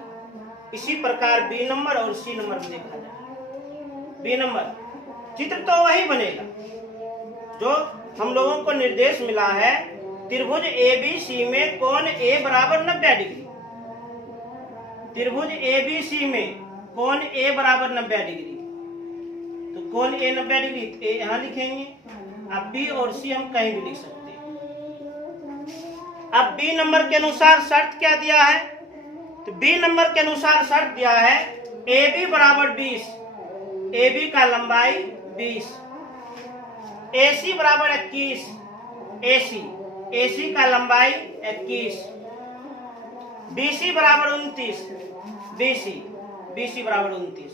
इसी प्रकार बी नंबर और सी नंबर में देखा जाए। बी नंबर चित्र तो वही बनेगा जो हम लोगों को निर्देश मिला है। त्रिभुज एबीसी में कोण ए बराबर 90 डिग्री। त्रिभुज एबीसी में कोण ए बराबर 90 डिग्री। तो कोण ए 90 डिग्री, ए यहाँ लिखेंगे। अब बी और सी हम कहीं भी लिख सकते हैं। अब बी नंबर के अनुसार शर्त क्या दिया है? तो बी नंबर के अनुसार शर्त दिया है ए बी बराबर 20, ए बी का लंबाई 20, ए सी बराबर 21, ए सी का लंबाई 21, बी सी बराबर 29, बी सी बराबर 29।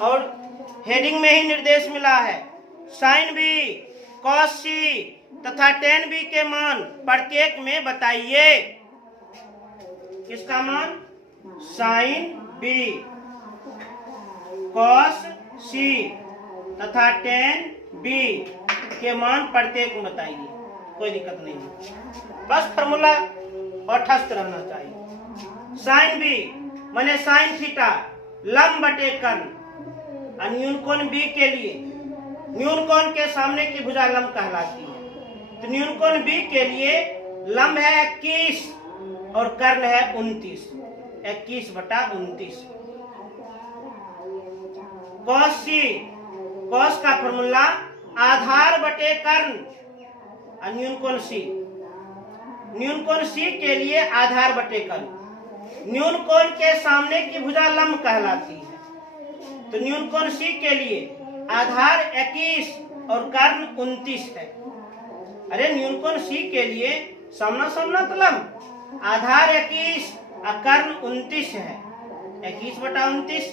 और हेडिंग में ही निर्देश मिला है साइन बी, कॉस सी तथा टेन बी के मान प्रत्येक में बताइए। किसका मान? साइन बी, कॉस सी तथा टेन बी के मान प्रत्येक में बताइए। कोई दिक्कत नहीं है, बस फॉर्मूला तटस्थ रहना चाहिए। साइन बी माने साइन थीटा लंब बटे कर्ण। और न्यूनकोण बी के लिए न्यूनकोण के सामने की भुजा लंब कहलाती है। तो न्यूनकोण बी के लिए लंब है 21 और कर्ण है 29, 21 बटा 29। कॉस सी कॉस का फॉर्मूला आधार बटे कर्ण, न्यून कोण सी, न्यून कोण सी के लिए आधार बटे कर्ण। न्यून कोण के सामने की भुजा लंब कहलाती है, तो न्यून कोण सी के लिए आधार 21 और कर्ण 29 है। अरे न्यून कोण सी के लिए सामना सामना तो लंब, आधार 21 और कर्ण 29 है, 21 बटा 29।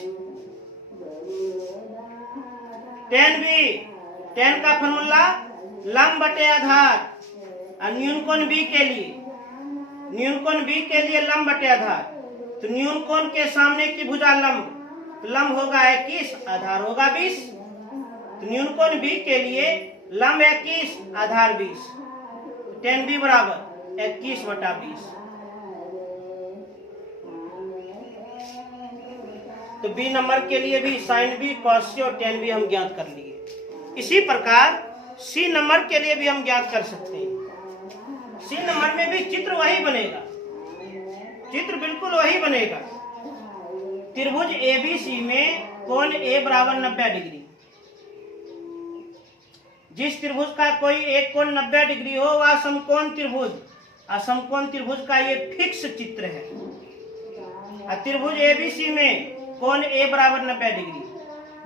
tan b, tan का फॉर्मूला लंब बटे आधार, और न्यून कोण b के लिए, न्यून कोण b के लिए लंब बटे आधार, तो न्यून कोण के सामने की भुजा लंब, तो लंब होगा 21, आधार होगा 20, तो न्यून कोण b के लिए लंब 21, आधार 20, tan b बराबर 21 बटा 20। तो बी नंबर के लिए भी साइन बी, कॉस सी और tan बी हम ज्ञात कर लिए। इसी प्रकार सी नंबर के लिए भी हम ज्ञात कर सकते हैं। सी नंबर में भी चित्र वही बनेगा, चित्र बिल्कुल वही बनेगा। त्रिभुज एबीसी में कोण ए बराबर 90 डिग्री, जिस त्रिभुज का कोई एक कोण 90 डिग्री हो वह समकोण त्रिभुज, और समकोण त्रिभुज का ये फिक्स चित्र है। त्रिभुज एबीसी में कोण ए बराबर 90 डिग्री,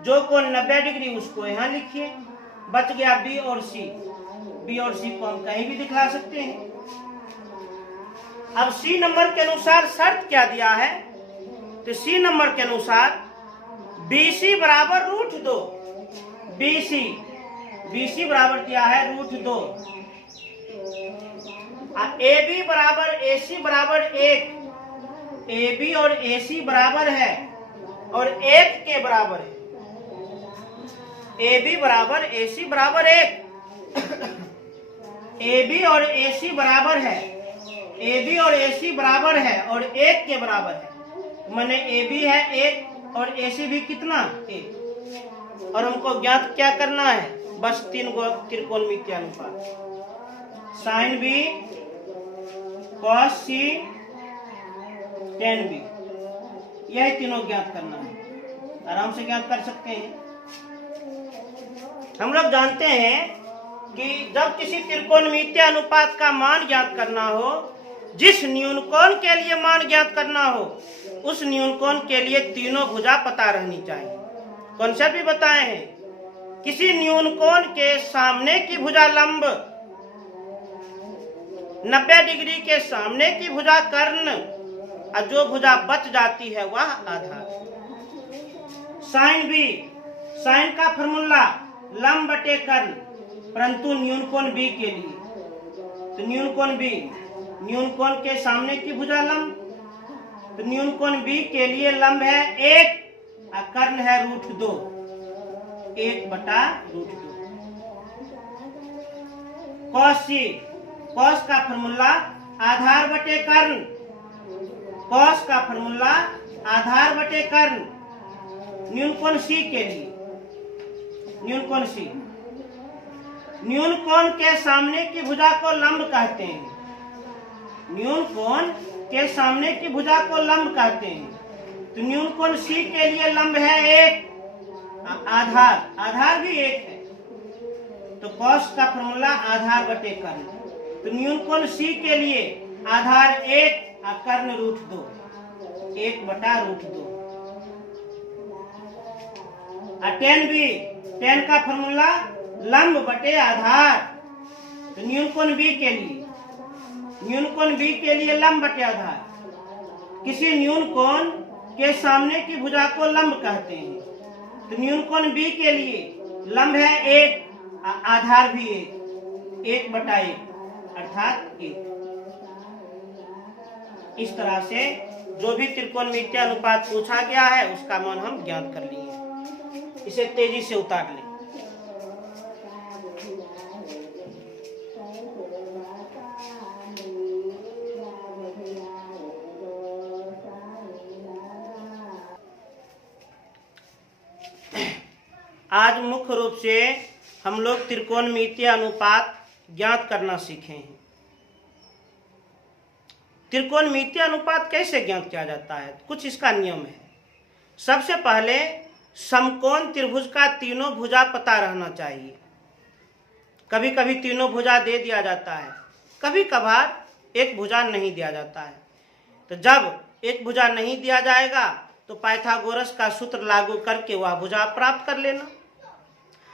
जो कोण 90 डिग्री उसको यहाँ लिखिए, बच गया बी और सी। बी और सी को हम कहीं भी दिखा सकते हैं। अब सी नंबर के अनुसार शर्त क्या दिया है, तो सी नंबर के अनुसार BC बराबर √2, BC बराबर दिया है √2, AB बराबर AC बराबर 1, AB और AC बराबर है और 1 के बराबर है। AB बराबर AC बराबर 1, AB और AC बराबर है, AB और AC बराबर है और 1 के बराबर है। माने AB है 1 और AC भी कितना 1, और हमको ज्ञात क्या करना है, बस 3 गो त्रिकोणमितीय अनुपात, साइन बी, कॉस सी, tan बी, यह तीनों ज्ञात करना है। आराम से ज्ञात कर सकते हैं। हम लोग जानते हैं कि जब किसी त्रिकोणमितीय अनुपात का मान ज्ञात करना हो, जिस न्यून कोण के लिए मान ज्ञात करना हो, उस न्यून कोण के लिए तीनों भुजा पता रहनी चाहिए। कॉन्सेप्ट भी बताए हैं। किसी न्यून कोण के सामने की भुजा लंब, 90 डिग्री के सामने की भुजा कर्ण, और जो भुजा बच जाती है वह आधार। साइन बी, साइन का फॉर्मूला लंब बटे कर्ण, परंतु न्यून कोण बी के लिए, तो न्यून कोण बी, न्यून कोण के सामने की भुजा लंब, तो न्यून कोण बी के लिए लंब है 1 और कर्ण है √2, 1 बटा √2। कॉस सी, कॉस का फॉर्मूला आधार बटे कर्ण, कॉस का फॉर्मूला आधार बटे कर्ण, न्यून कोण सी के लिए, न्यून कोण सी, न्यून कोण के सामने की भुजा को लंब कहते हैं, न्यून कोण के सामने की भुजा को लंब कहते हैं। तो न्यून कोण सी के लिए लंब है 1, आधार, आधार भी 1 है, तो कॉस का फॉर्मूला आधार बटे कर्ण, तो न्यून कोण सी के लिए आधार 1 और कर्ण √2, 1 बटा √2। tan बी, tan का फॉर्मूला लंब बटे आधार, तो न्यून कोण बी के लिए, न्यून कोण बी के लिए लंब बटे आधार। किसी न्यून कोण के सामने की भुजा को लंब कहते हैं, तो न्यून कोण बी के लिए लंब है 1, आधार भी 1, 1 बटा 1 अर्थात 1। इस तरह से जो भी त्रिकोणमितीय अनुपात पूछा गया है उसका मान हम ज्ञात कर लिए। इसे तेजी से उतार लें। आज मुख्य रूप से हम लोग त्रिकोणमितीय अनुपात ज्ञात करना सीखे हैं। त्रिकोणमितीय अनुपात कैसे ज्ञात किया जाता है, कुछ इसका नियम है। सबसे पहले समकोण त्रिभुज का तीनों भुजा पता रहना चाहिए। कभी कभी तीनों भुजा दे दिया जाता है, कभी कभार एक भुजा नहीं दिया जाता है। तो जब एक भुजा नहीं दिया जाएगा तो पाइथागोरस का सूत्र लागू करके वह भुजा प्राप्त कर लेना।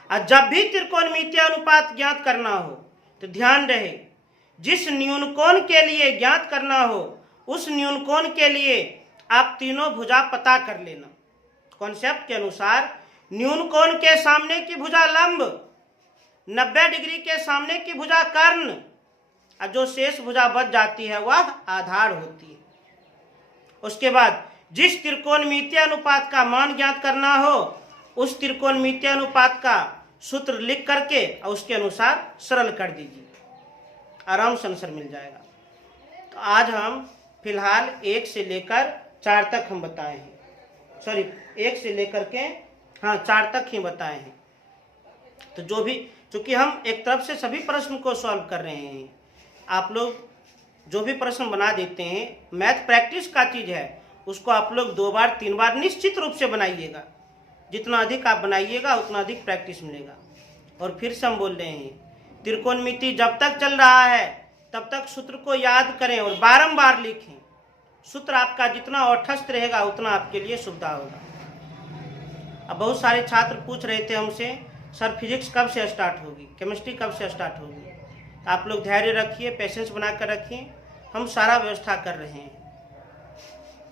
और जब भी त्रिकोणमितीय अनुपात ज्ञात करना हो तो ध्यान रहे, जिस न्यून कोण के लिए ज्ञात करना हो उस न्यून कोण के लिए आप तीनों भुजा पता कर लेना। कॉन्सेप्ट के अनुसार न्यून कोण के सामने की भुजा लंब, 90 डिग्री के सामने की भुजा कर्ण, और जो शेष भुजा बच जाती है वह आधार होती है। उसके बाद जिस त्रिकोणमितीय अनुपात का मान ज्ञात करना हो उस त्रिकोणमितीय अनुपात का सूत्र लिख करके और उसके अनुसार सरल कर दीजिए, आराम से आंसर मिल जाएगा। तो आज हम फिलहाल 1 से लेकर 4 तक हम बताए हैं, सॉरी 1 से लेकर के 4 तक ही बताए हैं। तो जो भी, चूंकि हम एक तरफ से सभी प्रश्न को सॉल्व कर रहे हैं, आप लोग जो भी प्रश्न बना देते हैं, मैथ प्रैक्टिस का चीज़ है, उसको आप लोग 2 बार 3 बार निश्चित रूप से बनाइएगा। जितना अधिक आप बनाइएगा उतना अधिक प्रैक्टिस मिलेगा। और फिर से हम बोल रहे हैं, त्रिकोणमिति जब तक चल रहा है तब तक सूत्र को याद करें और बारंबार लिखें। सूत्र आपका जितना ओठस्थ रहेगा उतना आपके लिए सुविधा होगा। अब बहुत सारे छात्र पूछ रहे थे हमसे, सर फिजिक्स कब से स्टार्ट होगी, केमिस्ट्री कब से स्टार्ट होगी। तो आप लोग धैर्य रखिए, पेशेंस बना कर रखिए, हम सारा व्यवस्था कर रहे हैं।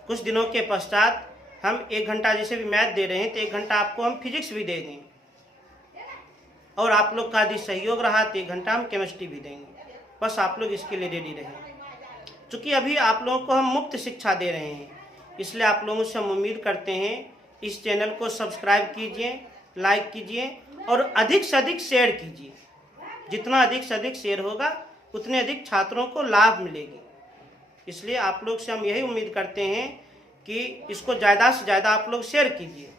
कुछ दिनों के पश्चात हम 1 घंटा जैसे भी मैथ दे रहे हैं तो 1 घंटा आपको हम फिजिक्स भी देंगे, और आप लोग का यदि सहयोग रहा तो 1 घंटा हम केमिस्ट्री भी देंगे। बस आप लोग इसके लिए रेडी रहें। चूँकि अभी आप लोगों को हम मुफ्त शिक्षा दे रहे हैं, इसलिए आप लोगों से हम उम्मीद करते हैं इस चैनल को सब्सक्राइब कीजिए, लाइक कीजिए और अधिक से अधिक शेयर कीजिए। जितना अधिक से अधिक शेयर होगा उतने अधिक छात्रों को लाभ मिलेगी। इसलिए आप लोग से हम यही उम्मीद करते हैं कि इसको ज़्यादा से ज़्यादा आप लोग शेयर कीजिए,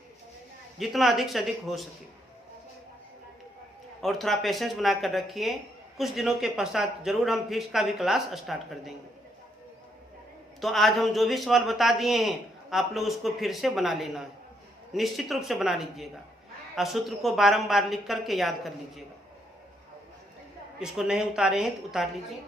जितना अधिक से अधिक हो सके। और थोड़ा पेशेंस बना कर रखिए, कुछ दिनों के पश्चात जरूर हम फिजिक्स का भी क्लास स्टार्ट कर देंगे। तो आज हम जो भी सवाल बता दिए हैं आप लोग उसको फिर से बना लेना है, निश्चित रूप से बना लीजिएगा, और सूत्र को बारंबार लिख करके याद कर लीजिएगा। इसको नहीं उतारे हैं तो उतार लीजिए।